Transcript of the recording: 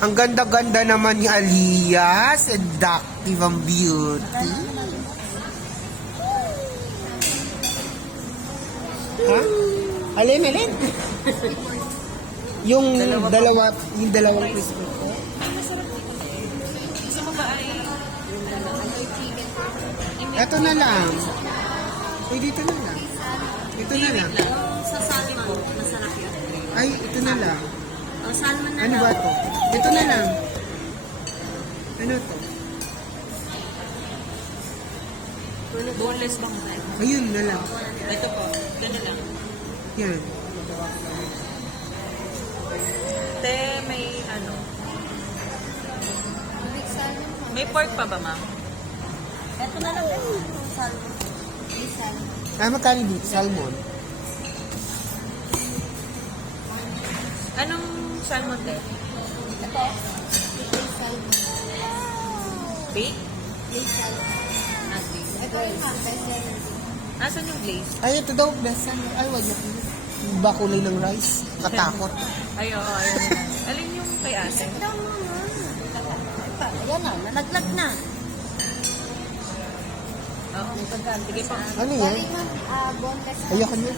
Ang ganda-ganda naman ni Aliyah. Seductive ang beauty. Ha? Alin? Yung dalawang crispy ko. Gusto mo ba ay... Ito na lang. Ay, dito na lang. Ito na lang. Sa salmon, masarap yun. Ay, ito na lang. O, salmon na Ano lang. ba to? Ito na lang. Ano to? Boneless bang tayo? Ayun na lang. Ito po, gano'n lang. Yan. Te, may ano? May pork pa ba, ma'am? Ito na lang. Salmon. Magkano dito? Salmon. Anong salmon, te? Ito. Bake? Ito yung Asan yung glaze? Ay, ito daw. Besan. Ay, wag na. Iba kulay ng rice. Katakot. Ay, oo, ayun. Alin yung kay ate? Ayan na, nalaglag na. Oo, sige po. Ano yan? Boneless. Ayoko niya.